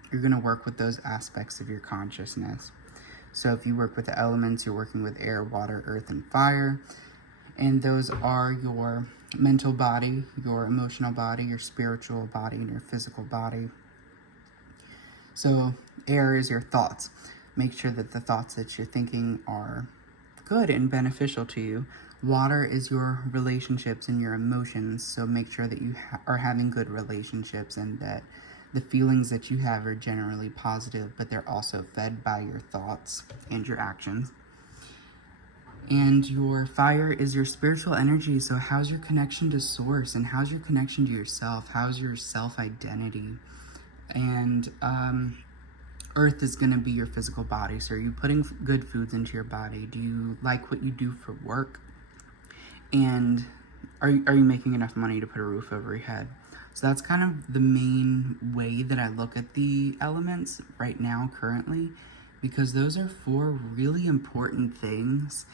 you're going to work with those aspects of your consciousness. So if you work with the elements, you're working with air, water, earth, and fire. And those are your mental body, your emotional body, your spiritual body, and your physical body. So air is your thoughts. Make sure that the thoughts that you're thinking are good and beneficial to you. Water is your relationships and your emotions. So make sure that you are having good relationships, and that the feelings that you have are generally positive, but they're also fed by your thoughts and your actions. And your fire is your spiritual energy. So how's your connection to source, and how's your connection to yourself? How's your self-identity? And earth is going to be your physical body. So are you putting good foods into your body? Do you like what you do for work? And are you making enough money to put a roof over your head? So that's kind of the main way that I look at the elements right now, currently, because those are 4 really important things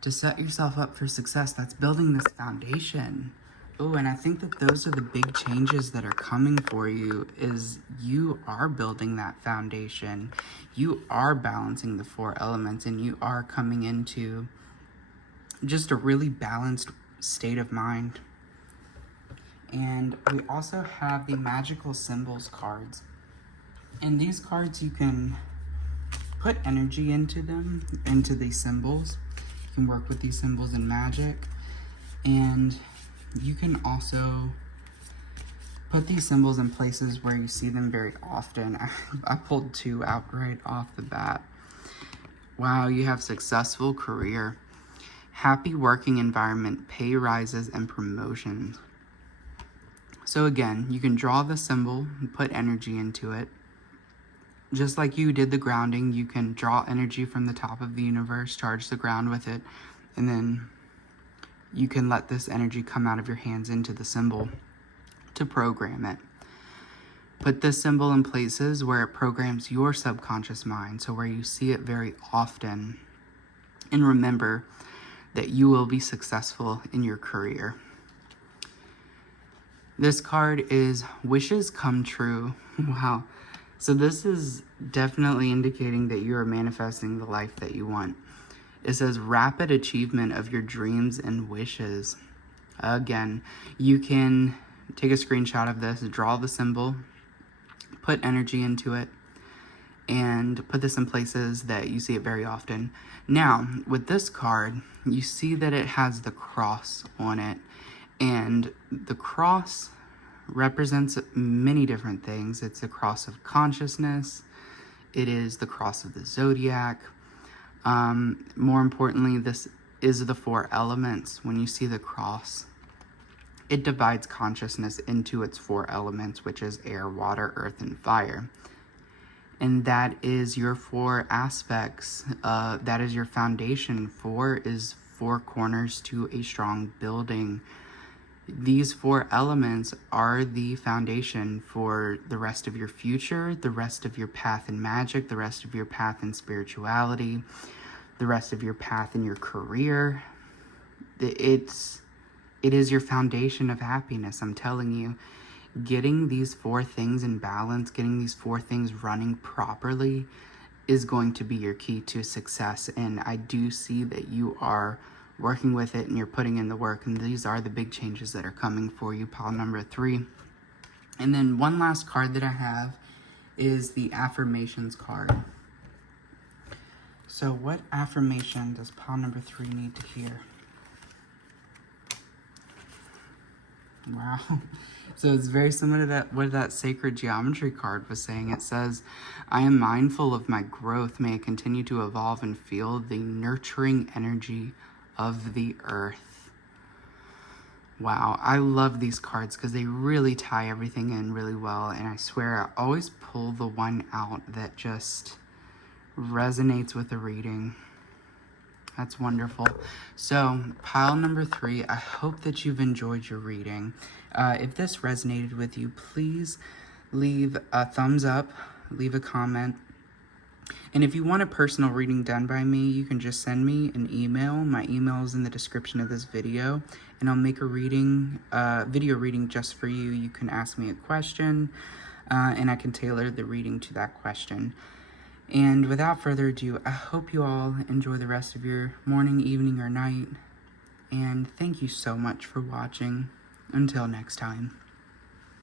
to set yourself up for success. That's building this foundation. Oh, and I think that those are the big changes that are coming for you, is you are building that foundation. You are balancing the 4 elements, and you are coming into just a really balanced state of mind. And we also have the magical symbols cards. And these cards, you can put energy into them, into these symbols. You can work with these symbols in magic. And you can also put these symbols in places where you see them very often. I pulled 2 out right off the bat. Wow, you have successful career, happy working environment, pay rises, and promotions. So again, you can draw the symbol and put energy into it. Just like you did the grounding, you can draw energy from the top of the universe, charge the ground with it, and then you can let this energy come out of your hands into the symbol to program it. Put this symbol in places where it programs your subconscious mind, so where you see it very often. And remember that you will be successful in your career. This card is Wishes Come True. Wow. So this is definitely indicating that you are manifesting the life that you want. It says rapid achievement of your dreams and wishes. Again, you can take a screenshot of this, draw the symbol, put energy into it, and put this in places that you see it very often. Now, with this card, you see that it has the cross on it, and the cross represents many different things. It's the cross of consciousness. It is the cross of the zodiac. More importantly, this is the 4 elements. When you see the cross, it divides consciousness into its 4 elements, which is air, water, earth, and fire. And that is your 4 aspects. That is your foundation. 4 is 4 corners to a strong building. These 4 elements are the foundation for the rest of your future, the rest of your path in magic, the rest of your path in spirituality, the rest of your path in your career. It is your foundation of happiness, I'm telling you. Getting these 4 things in balance, getting these 4 things running properly is going to be your key to success. And I do see that you are working with it and you're putting in the work. And these are the big changes that are coming for you, pile number 3. And then one last card that I have is the affirmations card. So what affirmation does pile number 3 need to hear? Wow. So it's very similar to what that sacred geometry card was saying. It says, I am mindful of my growth. May I continue to evolve and feel the nurturing energy of the earth. Wow. I love these cards because they really tie everything in really well. And I swear I always pull the one out that just resonates with the reading. That's wonderful. So, pile number 3, I hope that you've enjoyed your reading. If this resonated with you, please leave a thumbs up, leave a comment. And if you want a personal reading done by me, you can just send me an email. My email is in the description of this video, and I'll make a video reading just for you. You can ask me a question, and I can tailor the reading to that question. And without further ado, I hope you all enjoy the rest of your morning, evening, or night. And thank you so much for watching. Until next time.